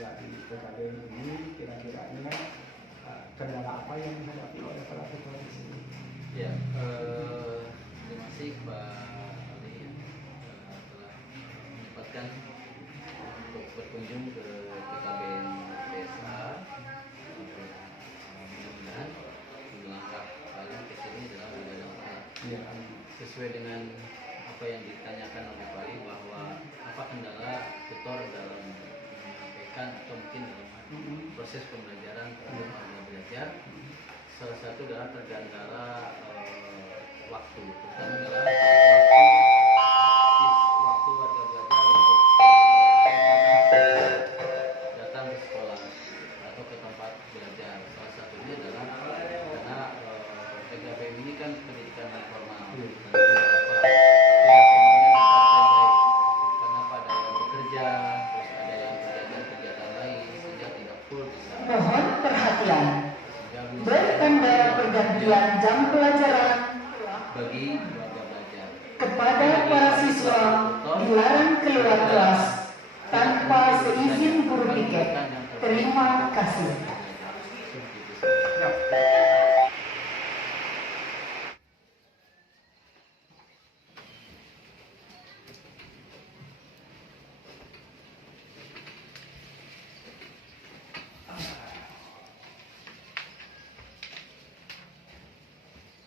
mahasiswa di PKB ini kira-kiranya kendala apa yang dihadapi oleh para tutor di sini? Ya, terima kasih Pak Ali telah menyempatkan untuk berkunjung ke PKBN Desa. Mudah-mudahan langkah kalian ke sini adalah bermanfaat. Ya, sesuai dengan apa yang ditanyakan oleh Pak Ali bahwa apa kendala tutor dalam menyampaikan atau mungkin dalam proses pembelajaran terhadap warga belajar. Salah satu adalah terkendala waktu, terutama adalah waktu warga belajar untuk datang ke sekolah atau ke tempat belajar. Salah satunya adalah karena PKBM ini kan pendidikan non formal. Karena pada yang bekerja, terus ada yang kegiatan lain, sehingga tidak full bisa. Mohon perhatian. Bertanda pergantian jam pelajaran Bagi warga belajar. kepada para siswa dilarang keluar kelas tanpa seizin guru piket. Terima kasih.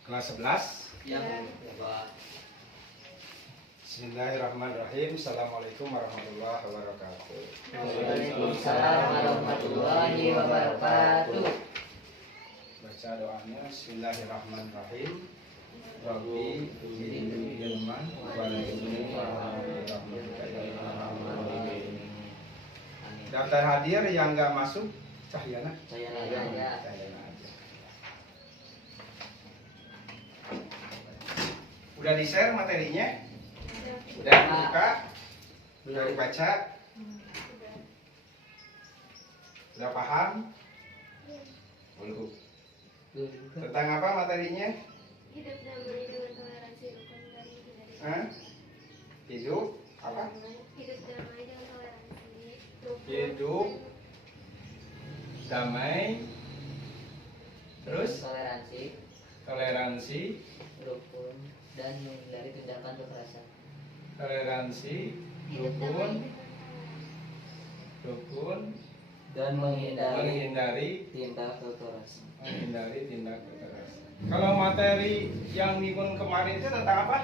Kelas 11. Yang Pak. Bismillahirrahmanirrahim. Assalamualaikum warahmatullahi wabarakatuh. Waalaikumsalam warahmatullahi wabarakatuh. Baca doanya. Bismillahirrahmanirrahim. Rabbi zidni ilman warzuqni Daftar hadir yang nggak masuk Cahyana. Saya aja. Udah di-share materinya? Udah dibuka? Udah dibaca? Udah paham? Belum. Tentang apa materinya? Hidup damai dengan toleransi rukun dan hindari. Hah? Hidup apa? Hidup damai dengan toleransi rukun. Hidup damai. Terus toleransi, rukun dan menghindari tindakan kekerasan. toleransi, Hidup rukun, damai dengan rukun, Dan menghindari menghindari tindak kekerasan. Kalau materi yang minggu kemarin itu tentang apa?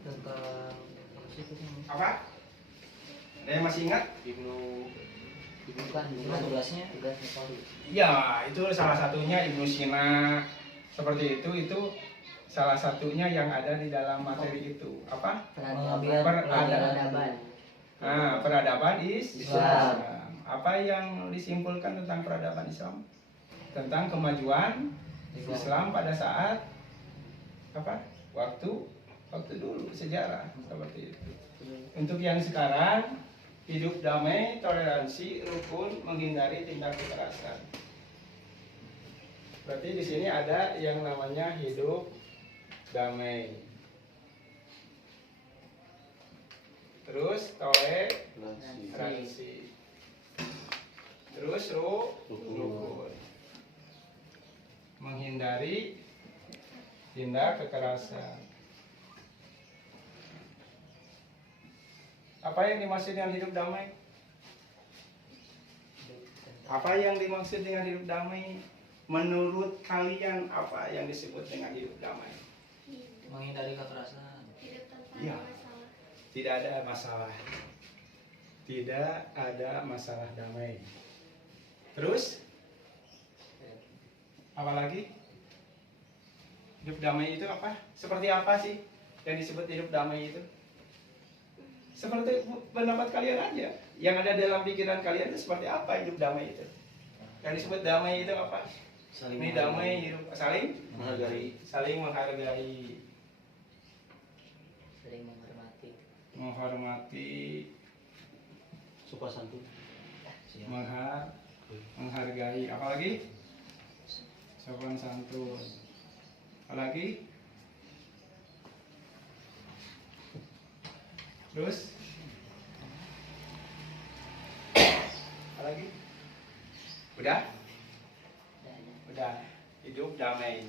Tentang Apa? Ada yang masih ingat? bukan tugasnya. Ya, itu salah satunya Ibnu Sina. Seperti itu salah satunya yang ada di dalam materi itu. Apa? Peradaban. Nah, peradaban Islam. Apa yang disimpulkan tentang peradaban Islam? Tentang kemajuan Islam pada saat apa? Waktu dulu sejarah seperti itu. Untuk yang sekarang hidup damai, toleransi, rukun, menghindari tindak kekerasan. Berarti di sini ada yang namanya hidup damai. Terus toleransi. Terus rukun. Menghindari tindak kekerasan. Apa yang dimaksud dengan hidup damai? Apa yang dimaksud dengan hidup damai? Menurut kalian apa yang disebut dengan hidup damai? Menghindari kekerasan. hidup tanpa Ya. masalah. Tidak ada masalah. Tidak ada masalah damai. Terus? Apa lagi? Hidup damai itu apa? Seperti apa sih yang disebut hidup damai itu? Seperti pendapat kalian aja. Yang ada dalam pikiran kalian itu seperti apa hidup damai itu? Yang disebut damai itu apa? Ini damai hidup saling Menghargai. saling menghargai, Sering menghormati. menghormati, Sopan santun. menghargai. Apalagi? Sopan santun. Apalagi? Terus? lagi? Udah? Dan Udah. Hidup damai.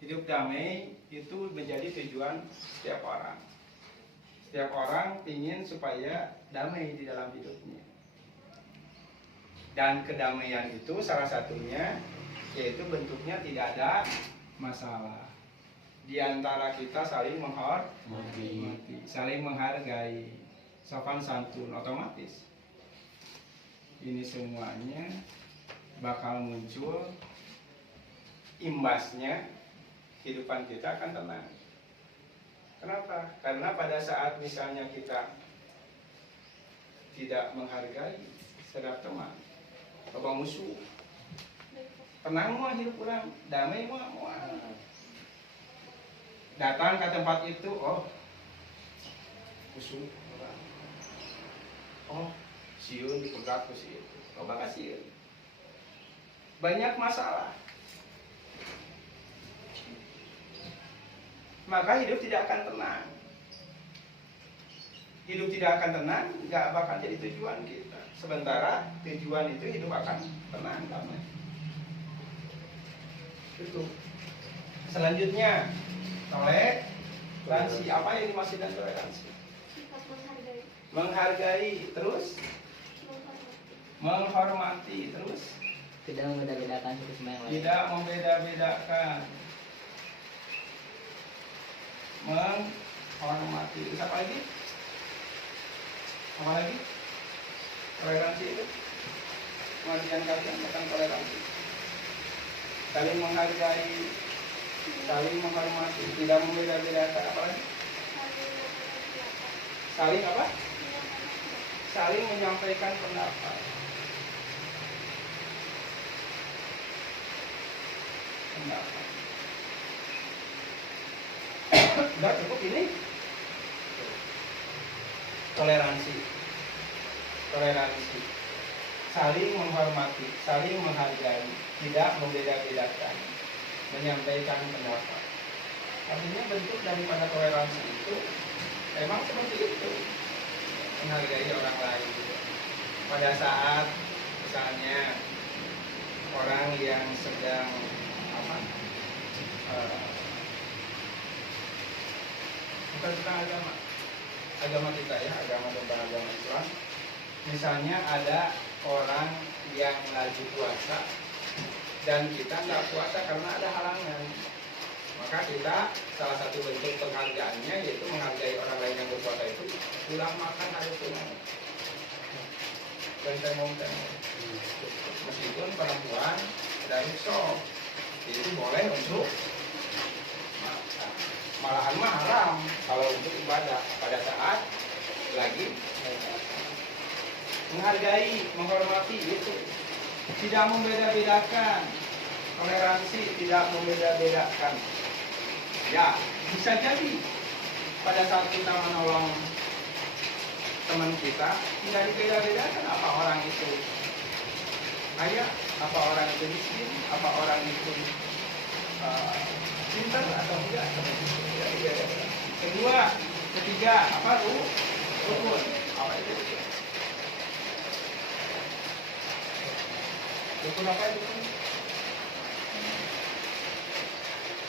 Hidup damai itu menjadi tujuan setiap orang. Setiap orang ingin supaya damai di dalam hidupnya. Dan kedamaian itu salah satunya yaitu bentuknya tidak ada masalah. Di antara kita saling menghormati, saling menghargai, sopan santun otomatis. Ini semuanya bakal muncul imbasnya kehidupan kita akan tenang. Kenapa? Karena pada saat misalnya kita tidak menghargai sedap teman, bapak musuh, tenang mau hidup kurang, damai mau datang ke tempat itu, oh musuh orang, oh siun dipegat ke situ, oh bakal siun, banyak masalah, maka hidup tidak akan tenang. Hidup tidak akan tenang, nggak bakal jadi tujuan kita. Sementara tujuan itu hidup akan tenang, damai. Itu. Selanjutnya, toleransi. Apa yang dimaksud dengan toleransi? Sifat menghargai. Menghargai, terus menghormati, terus tidak membeda-bedakan satu sama yang lain. tidak membeda-bedakan, menghormati. Terus apa lagi? Apa lagi? Toleransi itu pengertian kalian tentang toleransi. Saling menghargai, saling menghormati, tidak membeda-bedakan. Apa lagi? Saling apa? Saling menyampaikan pendapat. Pendapat. Udah cukup ini? Toleransi. Toleransi. Saling menghormati, saling menghargai, tidak membeda-bedakan, menyampaikan pendapat. Artinya bentuk daripada toleransi itu memang seperti itu, menghargai orang lain. Pada saat misalnya orang yang sedang bukan tentang agama kita ya, agama tentang agama Islam. Misalnya ada orang yang lagi puasa dan kita nggak puasa karena ada halangan, maka kita salah satu bentuk penghargaannya yaitu menghargai orang lain yang berpuasa itu pulang makan harus tunai dan temong-temong. Meskipun perempuan dari sok itu boleh untuk makan, malahan mah haram kalau untuk ibadah pada saat lagi menghargai, menghormati itu tidak membeda-bedakan. Toleransi tidak membeda-bedakan. Ya, bisa jadi pada saat kita menolong teman kita tidak dibeda-bedakan apa orang itu kaya, apa orang itu miskin, apa orang itu pintar atau tidak. Kedua, ketiga, apa rukun? Apa itu? Rukun apa itu?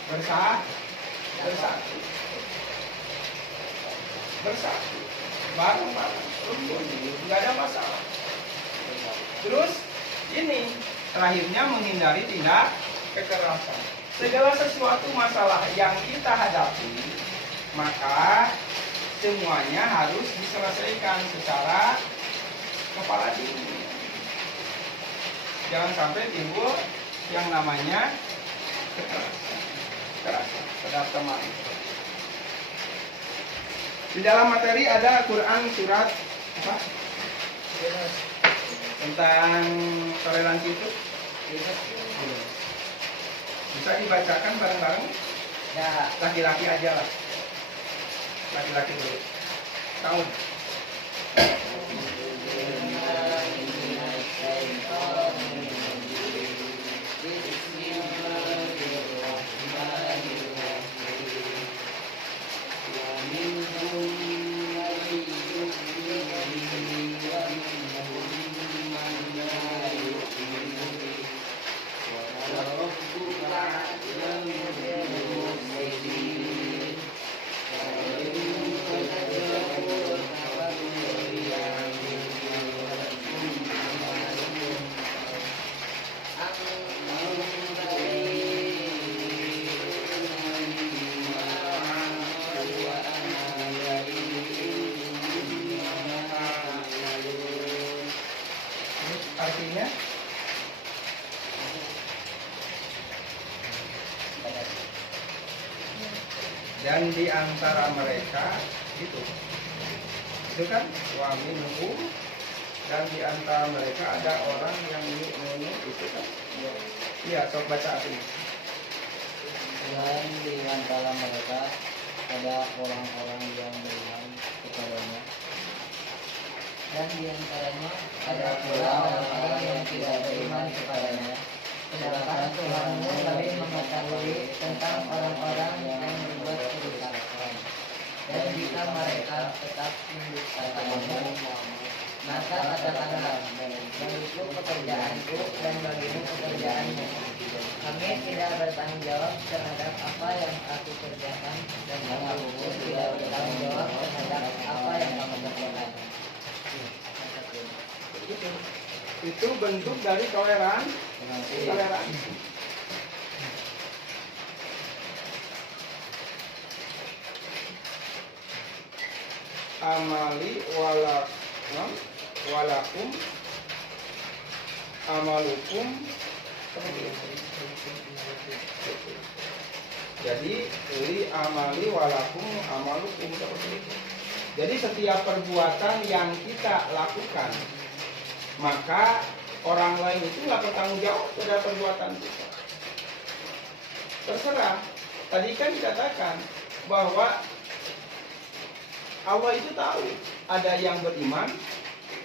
Bersatu. Bareng-bareng. Rukun. Tidak ada masalah. Terus ini terakhirnya menghindari tindak kekerasan. Segala sesuatu masalah yang kita hadapi, maka semuanya harus diselesaikan secara kepala dingin. Jangan sampai timbul yang namanya kekerasan terhadap teman. Di dalam materi ada Quran surat apa? Tentang toleransi itu. Bisa dibacakan bareng-bareng? Ya, laki-laki aja lah. Laki-laki dulu. Tahun. di antara mereka itu kan wa minhum, dan di antara mereka ada orang yang yu'minu itu kan. Iya, sok baca ini. Dan di antara mereka ada orang-orang yang beriman kepadanya. Dan di antaranya ada pula orang-orang yang tidak beriman kepadanya. Sedangkan Tuhanmu lebih mengetahui tentang orang-orang yang berbuat kerusakan. Dan jika mereka tetap mendustakanmu, maka katakanlah, bagiku pekerjaanku dan bagimu pekerjaanmu. Kami tidak bertanggung jawab terhadap apa yang aku kerjakan, dan kamu pun tidak bertanggung jawab terhadap apa yang kamu kerjakan. Itu bentuk dari toleransi. Amali walakum amalukum seperti itu. Jadi li amali walakum amalukum seperti itu. Jadi setiap perbuatan yang kita lakukan, maka orang lain itu nggak bertanggung jawab terhadap perbuatan kita. Terserah. Tadi kan dikatakan bahwa Allah itu tahu ada yang beriman,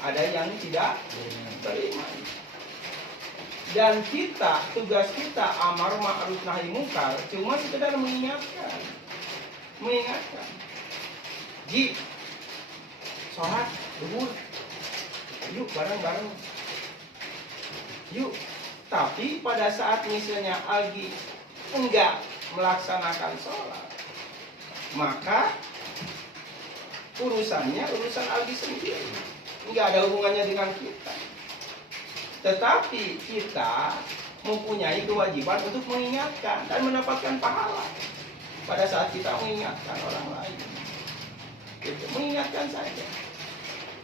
ada yang tidak beriman. Dan kita, tugas kita amar ma'ruf nahi munkar cuma sekedar mengingatkan. Ji, sholat, duhur, yuk bareng-bareng. Yuk. Tapi pada saat misalnya lagi enggak melaksanakan sholat, maka urusannya urusan Aldi sendiri, nggak ada hubungannya dengan kita. Tetapi kita mempunyai kewajiban untuk mengingatkan dan mendapatkan pahala pada saat kita mengingatkan orang lain. Gitu. Mengingatkan saja,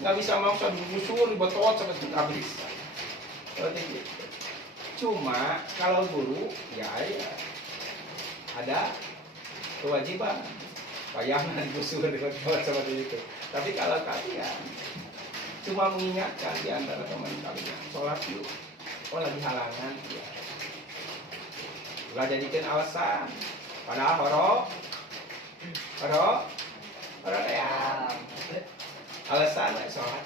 nggak bisa maksa digusur, dibetot seperti nggak bisa. Seperti gitu. Cuma kalau guru ya ada kewajiban. Bayangkan digusur seperti itu. Tapi kalau kalian cuma mengingatkan di antara teman kalian, sholat yuk, oh lagi halangan, ya. Udah jadikan alasan. Padahal horo ya. Alasan sholat,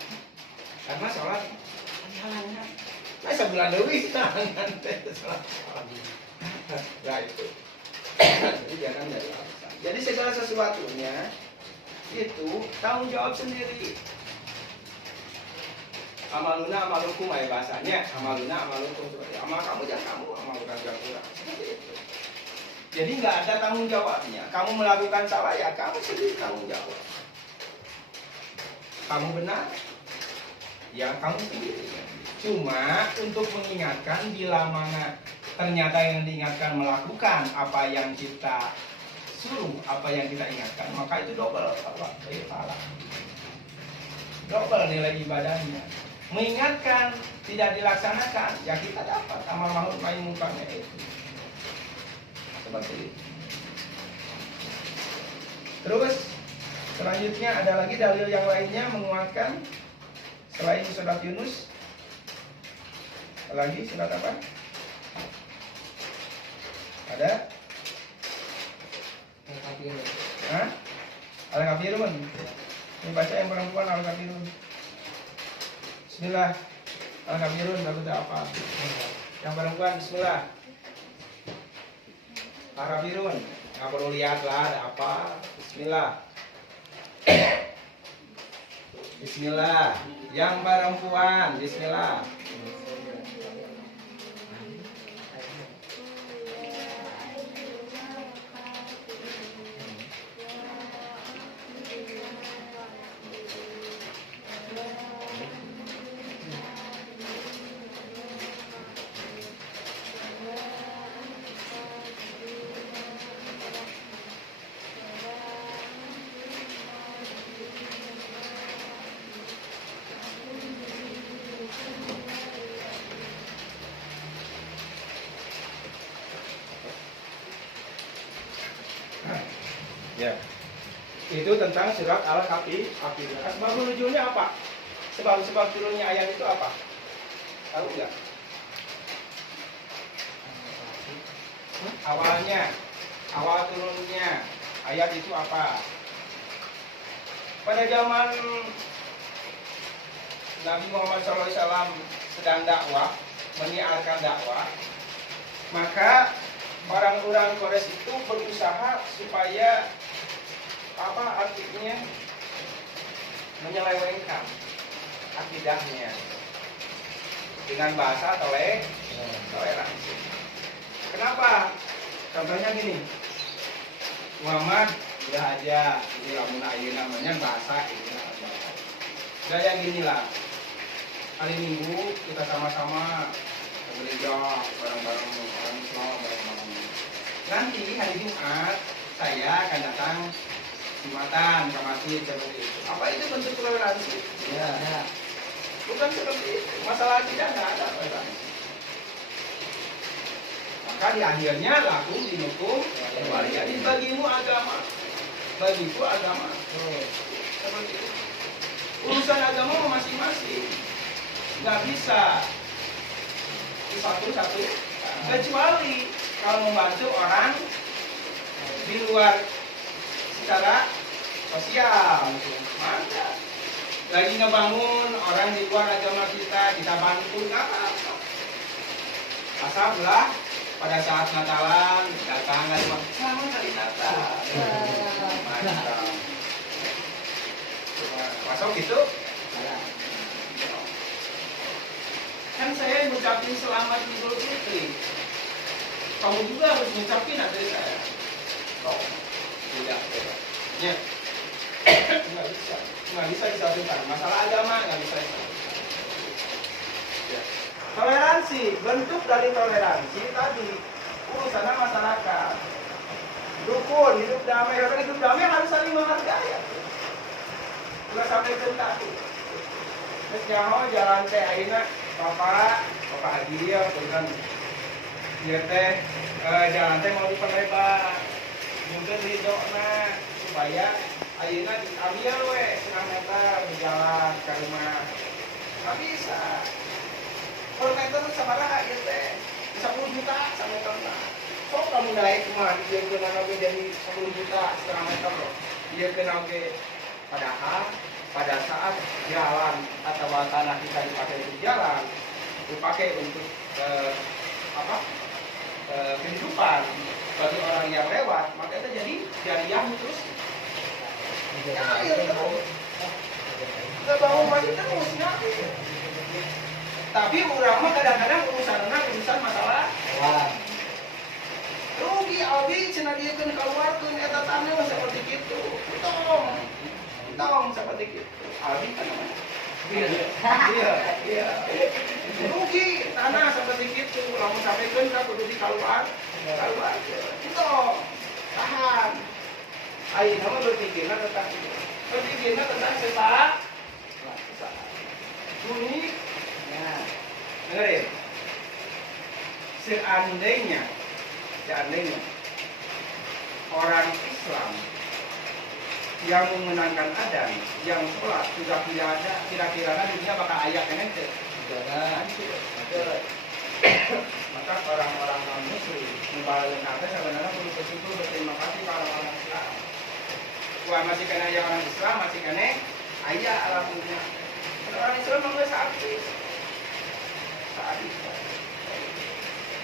karena sholat lagi halangan. Nah sebulan lebih halangan sholat. Nah itu. Jadi jangan jadi alasan. Jadi segala sesuatunya itu tanggung jawab sendiri. Amaluna amalukum ya bahasanya. Amaluna amalukum seperti amal kamu jangan kamu, amal bukan kurang. Seperti itu. Jadi nggak ada tanggung jawabnya. Kamu melakukan salah ya kamu sendiri tanggung jawab. Kamu benar ya kamu sendiri. Cuma untuk mengingatkan bila mana ternyata yang diingatkan melakukan apa yang kita suruh, apa yang kita ingatkan, maka itu double pahala. Double nilai ibadahnya. Mengingatkan tidak dilaksanakan, ya kita dapat amal ma'ruf nahi munkarnya itu. Seperti itu. Terus selanjutnya ada lagi dalil yang lainnya menguatkan selain surat Yunus. Lagi surat apa? Ada? Hah? Al-Kafirun. Ini baca yang perempuan Al-Kafirun. Bismillah. Al-Kafirun lalu apa? Yang perempuan Bismillah. Al-Kafirun. Nggak perlu lihat lah ada apa. Bismillah. Bismillah. Yang perempuan Bismillah. Ya. Itu tentang surat Al-Kafirun. Asbabun nuzulnya apa? Sebab turunnya ayat itu apa? Tahu nggak? Awal turunnya ayat itu apa? Pada zaman Nabi Muhammad SAW sedang dakwah, menyiarkan dakwah, maka orang-orang Quraisy itu berusaha supaya apa artinya menyelewengkan akidahnya dengan bahasa toleransi. Kenapa? Contohnya gini, Muhammad udah aja ini lamun ayeuna namanya bahasa ini gaya gini lah. Hari Minggu kita sama-sama gereja bareng-bareng orang Islam bareng-bareng. Nanti hari Jumat saya akan datang Jumatan ke masjid seperti itu. Apa itu bentuk toleransi? Ya. Bukan seperti itu. Masalah tidak ada toleransi. Maka di akhirnya lakum dinukum kembali. Jadi bagimu agama, bagiku agama. Seperti itu. Urusan agama masing-masing, nggak bisa satu-satu. Kecuali kalau membantu orang di luar secara sosial, maka lagi ngebangun orang di luar agama kita bantu nggak apa-apa. Asaplah pada saat Natalan datang lagi selamat hari Natal. Mantap. Masuk gitu? Kan saya ngucapin selamat Idul Fitri. Kamu juga harus ngucapin dari saya. Oh, tidak. Ya. Nggak bisa disatukan. Masalah agama nggak bisa disatukan. Ya. Toleransi, bentuk dari toleransi tadi urusan masyarakat. Rukun, hidup damai. Karena hidup damai harus saling menghargai. Nggak sampai tadi. Terus nyaho jalan teh ayeuna Bapak Haji ya, kan dia teh jalan teh mau diperlebar. Mungkin ridona supaya ayeuna diambil we 1 meter berjalan ke rumah. Nggak bisa. Per meter sabaraha ieu teh? 10 juta 1 meter. So kamu naik mah dia kena oge jadi 10 juta 1/2 meter loh. Dia kena oge padahal pada saat jalan atau tanah kita dipakai untuk jalan, dipakai untuk kehidupan bagi orang yang lewat, maka itu jadi jariah terus. Nggak bangun pagi terus nanti. Tapi orang mah kadang-kadang urusan masalah. Rugi abi cenah diekeun kaluarkeun eta tanah seperti kitu. Tong seperti itu. Aldi kan namanya. Iya. Rugi tanah seperti itu. Lamun sampaikan ka kudu dikeluar. Itu tahan. Ayeuna mah berpikirna tentang itu. Berpikirna tentang sesaat. Bunyi. Ya. Dengerin. Seandainya orang Islam yang mengenangkan adzan, yang sholat sudah tidak ada, kira-kira dunia bakal ayak kan itu. Maka orang-orang non muslim membalik atas sebenarnya perlu bersyukur berterima kasih para orang Islam. Wah masih kena yang orang Islam masih kena ayah alhamdulillah. Orang Islam memang saat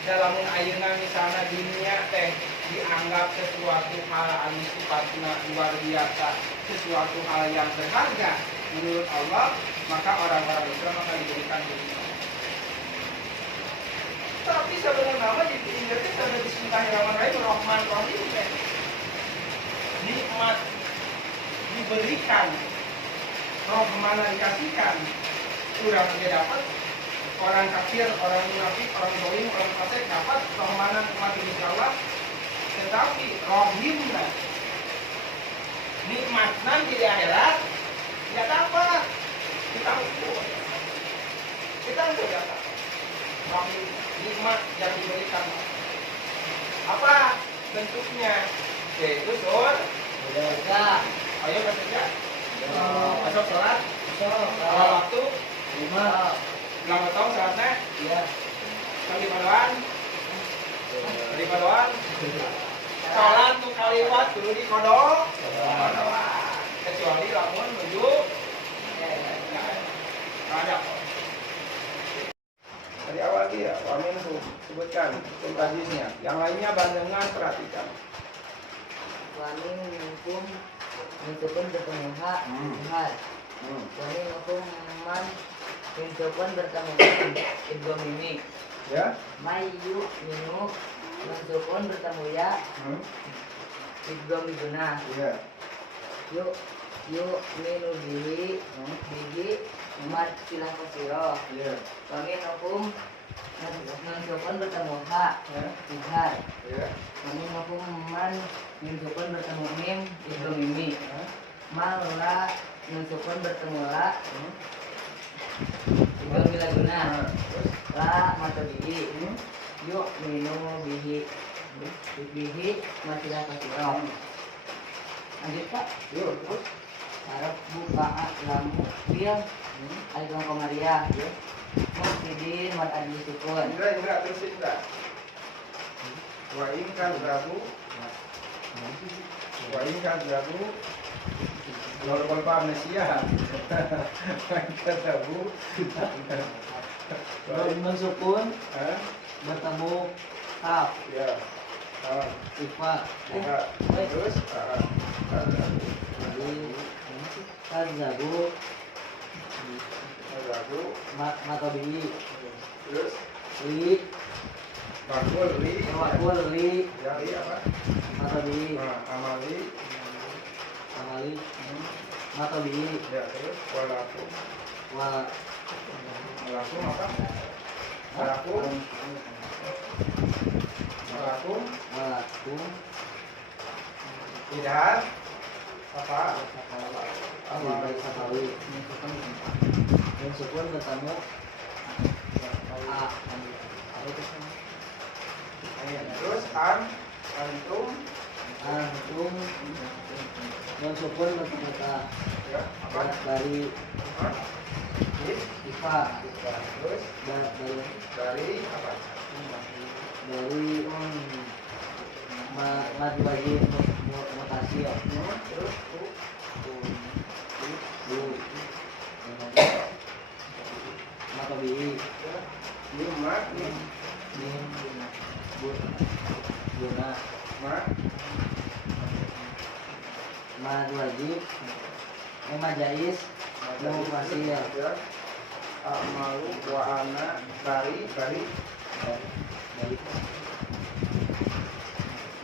dalam ayeuna misalnya dunia teh dianggap sesuatu hal anu sifatna luar biasa, sesuatu hal yang berharga menurut Allah, maka orang-orang Islam akan diberikan dunia. Tapi sebenarnya nama di Inggris ada Bismillahirrahmanirrahim, Rahman Rahim. Nikmat diberikan, Rahman dikasihkan, kurang dia dapat. Orang kafir, orang munafik, orang zalim, orang fasik dapat kehormatan umat Insya Allah. Tetapi rohimna nikmatnan di akhirat tidak dapat. Kita ukur dapat rohim nikmat yang diberikan. Apa bentuknya? Yaitu Enggak. Ayo baca. Masuk sholat. Awal waktu. 5. Selamat tahun saatnya. Iya. Kali paduan. Kali paduan. Sholat tuh kaliwat dulu di kodok. Kecuali lamun menuju. Ada. Dari awal dia, wamin sebutkan hadisnya. Yang lainnya bandengan perhatikan. Wamin hukum mencoba bertemu hak. Wamin hukum man mencoba bertemu idgham mimi. Ya. Mayu minu mencoba bertemu ya. Idgham biguna. Iya. Yuk minu bihi mat silang kosiro. Iya. Wamin hukum mencoba bertemu hak. Ihar. Iya. Wamin hukum man mencoba bertemu mim idgham mimi. Mala mencoba bertemu la idgham bilaguna. La mata bihi. Yuk minu bihi masilah kasiro. Lanjut Pak. Yuk, terus. Harap buka lamu fil alikam komaria. Mufsidin mat adli sukun. Indra, terusin Indra. Wa in kadzabu Lord Kolpa Amnesia. Wa in kadzabu Mensukun bertemu kaf Ya. sifat. Terus Kadzabu kadzabu matabi terus li bakul li wakul li ya li apa? matabi Amali amali matabi ya terus walakum wa walakum apa? Walakum walakum tidak apa? baik sakawi mensukun bertemu Terus antum antum mensukun bertemu ka ya apa? dari ifa Terus dari apa? dari mad wajib mutasi ya. Terus Maka bi lima guna mad wajib mad jais mutasi ya. Amalu wa ana dari dari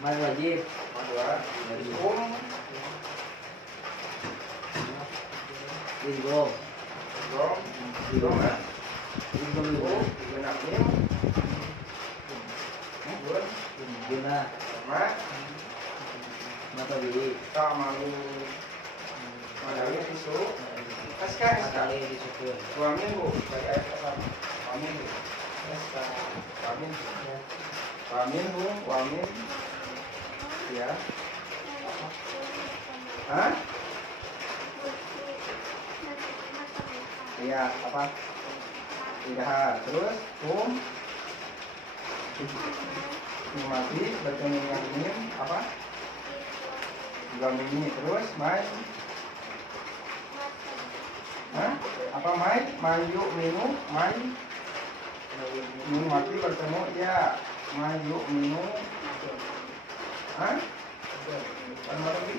mad wajib dua Ilgo dong ya Ilgo guna mim guna mata bi amalu madali isu SK kali disukun suamin bu dari ayat pertama wamin bu wamin bu wamin ya hah iya apa tidak terus mati bertemu dengan mim apa juga mimi terus main hah apa main yuk minum main mati bertemu ya main yuk minum hah kan lagi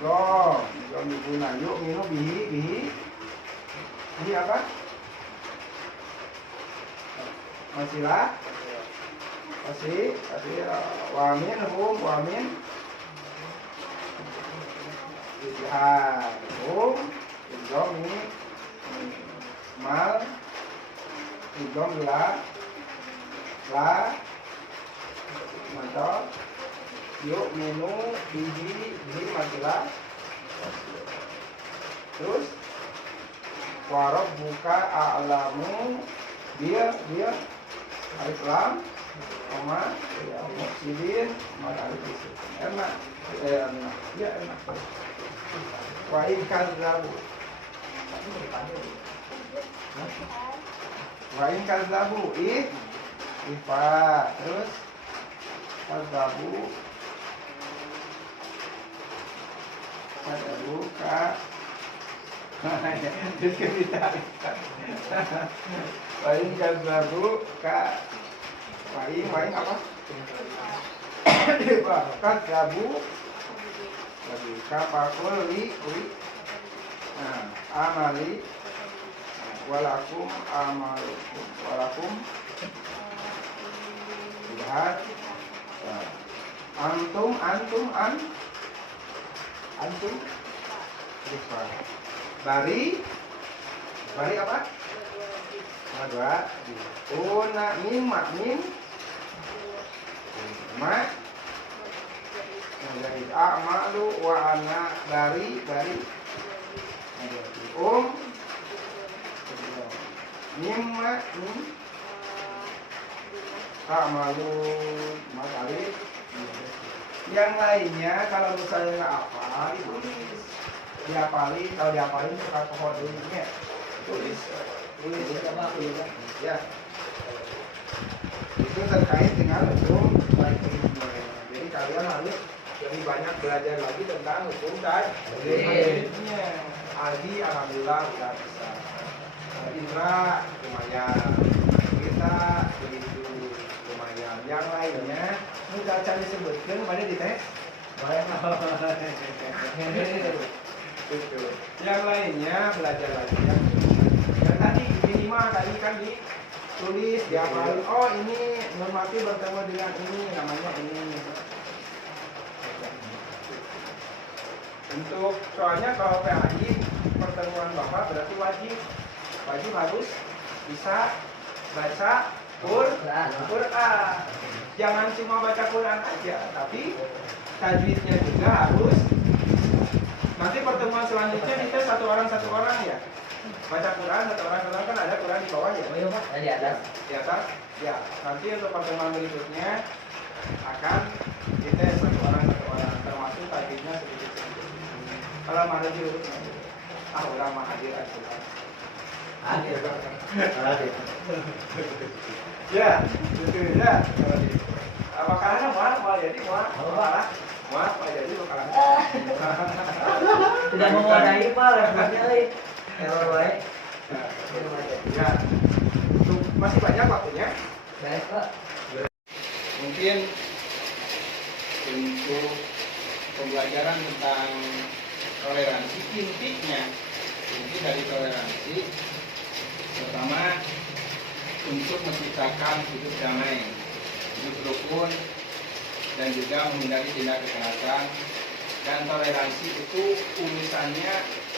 go diguna yuk minum bihi apa masih wamin ijhar idgham ini mal idgham la mantap yuk minu bihi matilah terus warab buka a'lamu dia alif lam Ama ya Muhsidin Muhammad Arif enak enak ya enak wa in kadzabu wa in kadzabu ifa terus kadzabu ka terus kita wa in kadzabu ka Wain apa? Kadzabu lagi kapakul li nah amali walakum amalukum walakum lihat antum bari apa? Dua una mim ma dari amalu wa ana dari mimma amalu matali yang lainnya kalau misalnya nggak apa ditulis diapalin kalau diapalin suka pokok dulunya tulis ya itu terkait dengan hukum laikisme. Jadi kalian harus lebih banyak belajar lagi tentang hukum tajwidnya. Aldi alhamdulillah sudah bisa. Indra lumayan, kita begitu lumayan. Yang lainnya mudah cari disebutkan pada di tes. Yang lainnya belajar lagi. Yang tadi minimal tadi kan ditulis diapalin. Oh ini normatif bertemu dengan ini namanya ini. Untuk soalnya kalau PAI pertemuan bapak berarti wajib harus bisa baca Quran. Jangan cuma baca Quran aja, tapi tajwidnya juga harus. Nanti pertemuan selanjutnya dites satu orang ya. Baca Quran satu orang kan ada Quran di bawah ya. Oh iya Pak, di atas. Di atas. Ya. Nanti untuk pertemuan berikutnya akan dites satu orang termasuk tajwidnya sedikit. Kalau ada jurus ulama hadir aja. Hadir. Ya, betul ya. Apakah ada mau jadi mau jadi bakalan. Tidak memadai Pak, levelnya error baik. Ya. Masih banyak waktunya. Baik Pak. Mungkin untuk pembelajaran tentang toleransi inti dari toleransi pertama untuk menciptakan hidup damai, hidup rukun, dan juga menghindari tindak kekerasan. Dan toleransi itu urusannya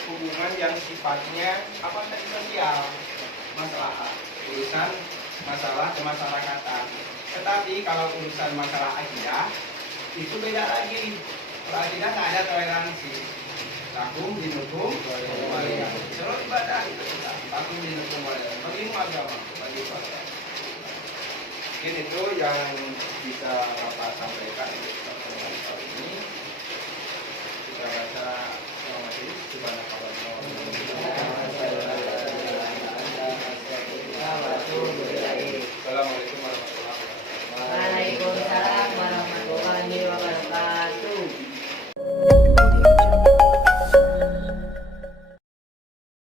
hubungan yang sifatnya sosial, urusan masalah kemasyarakatan. Tetapi kalau urusan masalah akidah itu beda lagi. Kalau akidah nggak ada toleransi. Takum dinukum waliyah. Seluruh ibadah itu sudah takum dinukum waliyah. Bagi agama, bagi ibadah. Mungkin itu yang bisa Bapak sampaikan untuk pertemuan kali ini. Kita baca